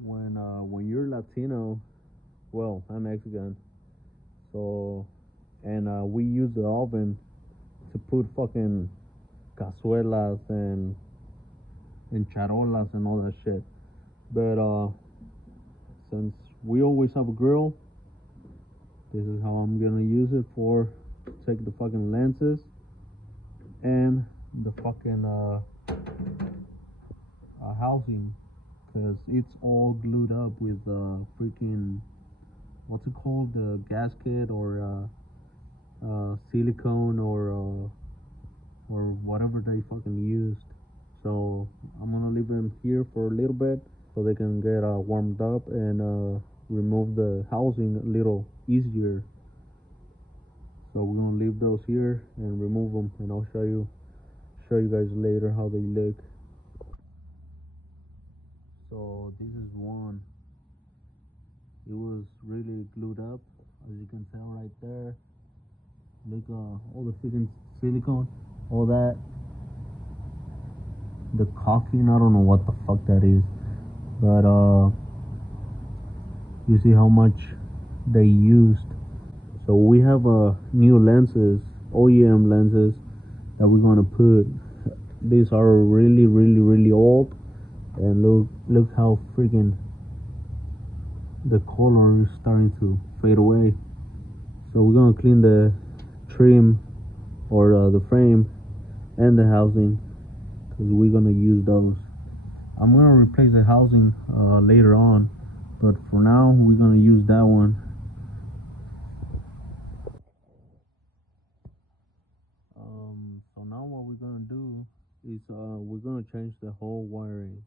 when you're Latino, well, I'm Mexican, so and we use the oven to put fucking cazuelas and charolas and all that shit. But since we always have a grill, this is how I'm gonna use it for. Take the fucking lenses and the fucking housing, because it's all glued up with freaking, what's it called, the gasket or silicone or whatever they fucking used. So I'm gonna leave them here for a little bit so they can get warmed up and remove the housing a little easier. So we're gonna leave those here and remove them, and I'll show you guys later how they look. So this is one. It was really glued up, as you can tell right there. Look, all the freaking silicone, all that. The caulking, I don't know what the fuck that is, but you see how much they used. So we have new lenses, OEM lenses that we're gonna put. These are really, really, really old, and look how freaking the color is starting to fade away. So we're gonna clean the trim or the frame and the housing, because we're gonna use those. I'm gonna replace the housing later on, but for now we're gonna use that one. So now what we're gonna do is we're gonna change the whole wiring.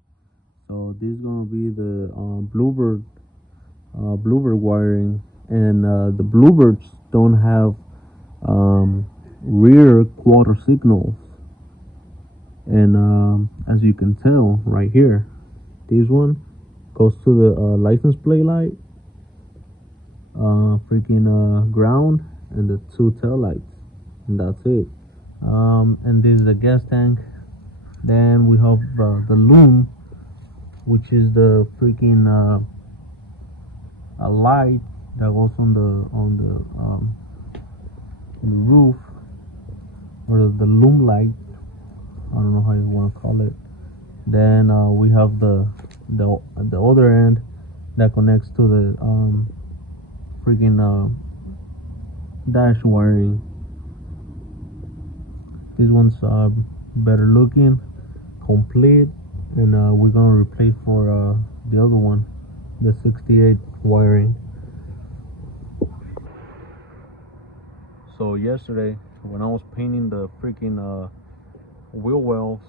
So this is gonna be the Bluebird wiring, and the Bluebirds don't have rear quarter signals. And as you can tell right here, this one goes to the license plate light, freaking ground, and the two tail lights, and that's it. And this is the gas tank. Then we have the loom, which is the freaking a light that goes on the roof, or the loom light. I don't know how you want to call it. Then we have the other end that connects to the freaking dash wiring. This one's better looking, complete, and we're gonna replace for the other one, the 68 wiring. So yesterday, when I was painting the freaking wheel wells,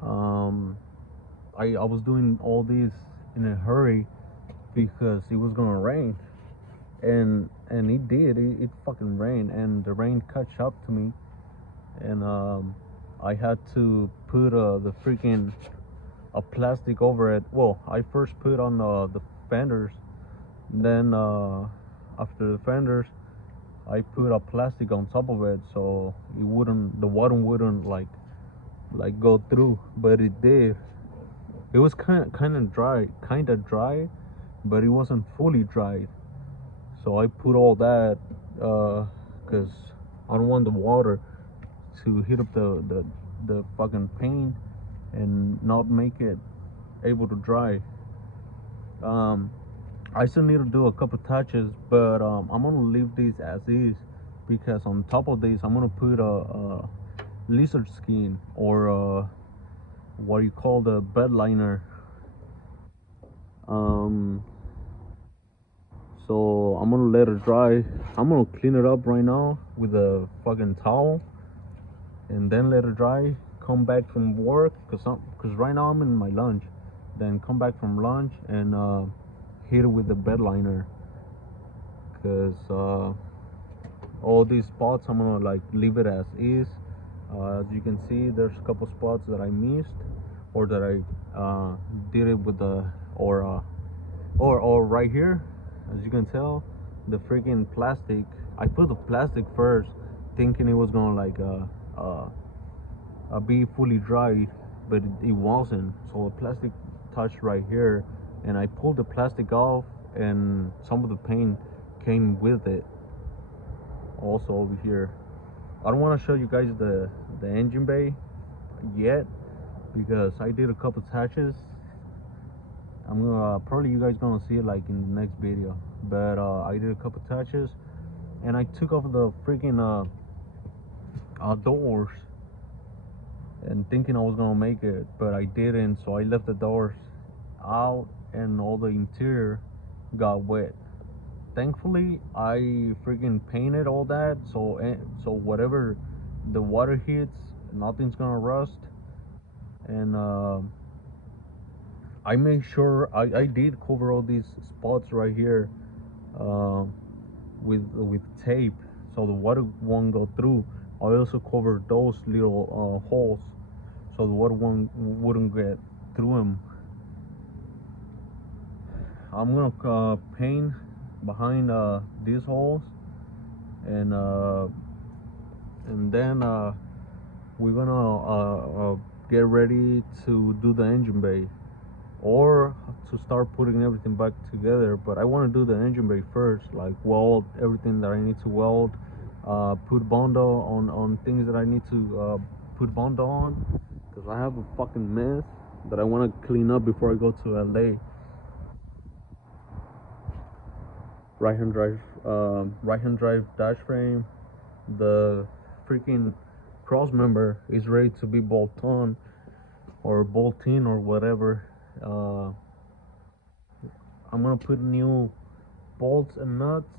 I was doing all these in a hurry because it was gonna rain, and it did. It fucking rained, and the rain caught up to me, and I had to put the freaking a plastic over it. Well, I first put on the fenders, then after the fenders, I put a plastic on top of it so the water wouldn't like go through, but it did. It was kind of dry, but it wasn't fully dried. So I put all that because I don't want the water to hit up the fucking paint and not make it able to dry. I still need to do a couple touches, but I'm gonna leave these as is, because on top of this I'm gonna put a lizard skin, or what you call the bed liner. So I'm gonna let it dry. I'm gonna clean it up right now with a fucking towel, and then let it dry. Come back from work, cause right now I'm in my lunch. Then come back from lunch and hit it with the bed liner, cause all these spots I'm gonna like leave it as is. As you can see, there's a couple spots that I missed, or that I did it with the or right here. As you can tell, the freaking plastic. I put the plastic first, thinking it was gonna like be fully dried, but it wasn't. So the plastic touched right here, and I pulled the plastic off, and some of the paint came with it. Also over here, I don't want to show you guys the engine bay yet because I did a couple touches. I'm gonna probably you guys gonna see it like in the next video, but I did a couple touches, and I took off the freaking doors and thinking I was gonna make it, but I didn't. So I left the doors out and all the interior got wet. Thankfully I freaking painted all that, so whatever the water hits, nothing's gonna rust. And I made sure I did cover all these spots right here with tape so the water won't go through. I also covered those little holes so the water wouldn't get through them. I'm gonna paint behind these holes, and then we're gonna get ready to do the engine bay, or to start putting everything back together. But I want to do the engine bay first, like weld everything that I need to weld, put bondo on things that I need to put bondo on, because I have a fucking mess that I want to clean up before I go to LA. Right hand drive dash frame, the freaking cross member is ready to be bolt on or bolt in or whatever. I'm gonna put new bolts and nuts,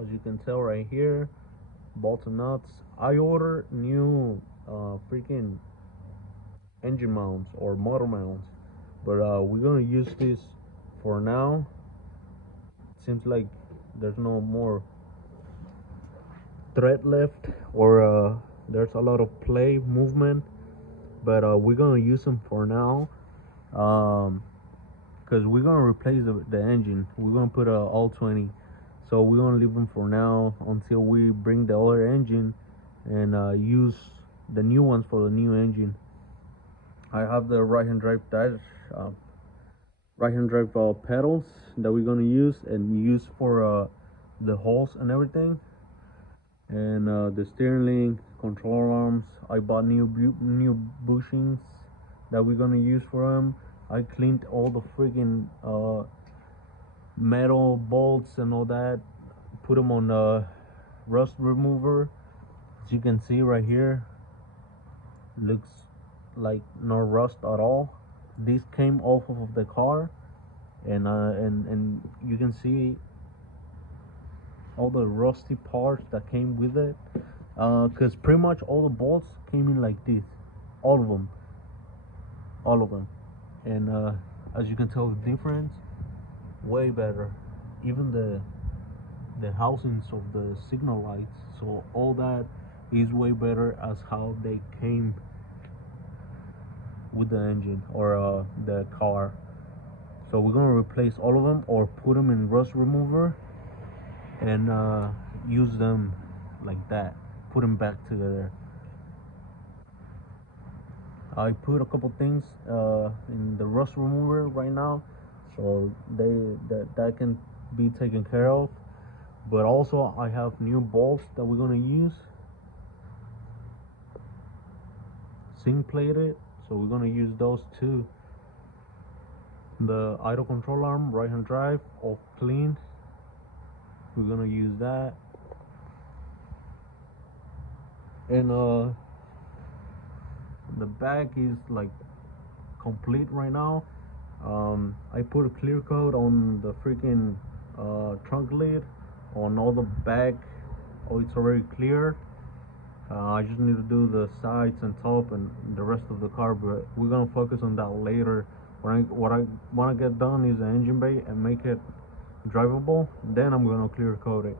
as you can tell right here, bolts and nuts. I ordered new freaking engine mounts or motor mounts, but we're gonna use this for now. Seems like there's no more thread left, or there's a lot of play movement, but we're gonna use them for now, because we're gonna replace the engine. We're gonna put a all 20, so we're gonna leave them for now until we bring the other engine and use the new ones for the new engine. I have the right hand drive pedals that we're gonna use for the holes and everything, and the steering link, control arms. I bought new bushings that we're gonna use for them. I cleaned all the freaking metal bolts and all that, put them on rust remover. As you can see right here, looks like no rust at all. This came off of the car, and you can see all the rusty parts that came with it, because pretty much all the bolts came in like this, all of them. And as you can tell the difference, way better. Even the housings of the signal lights, so all that is way better as how they came with the engine or the car. So we're gonna replace all of them or put them in rust remover and use them like that, put them back together. I put a couple things in the rust remover right now, so that can be taken care of. But also I have new bolts that we're gonna use, zinc plated, so we're gonna use those too. The idle control arm, right hand drive, all clean. We're gonna use that. And the back is like complete right now. I put a clear coat on the freaking trunk lid, on all the back. Oh, it's already clear. I just need to do the sides and top and the rest of the car, but we're gonna focus on that later. What I want to get done is the engine bay and make it drivable. Then I'm gonna clear coat it.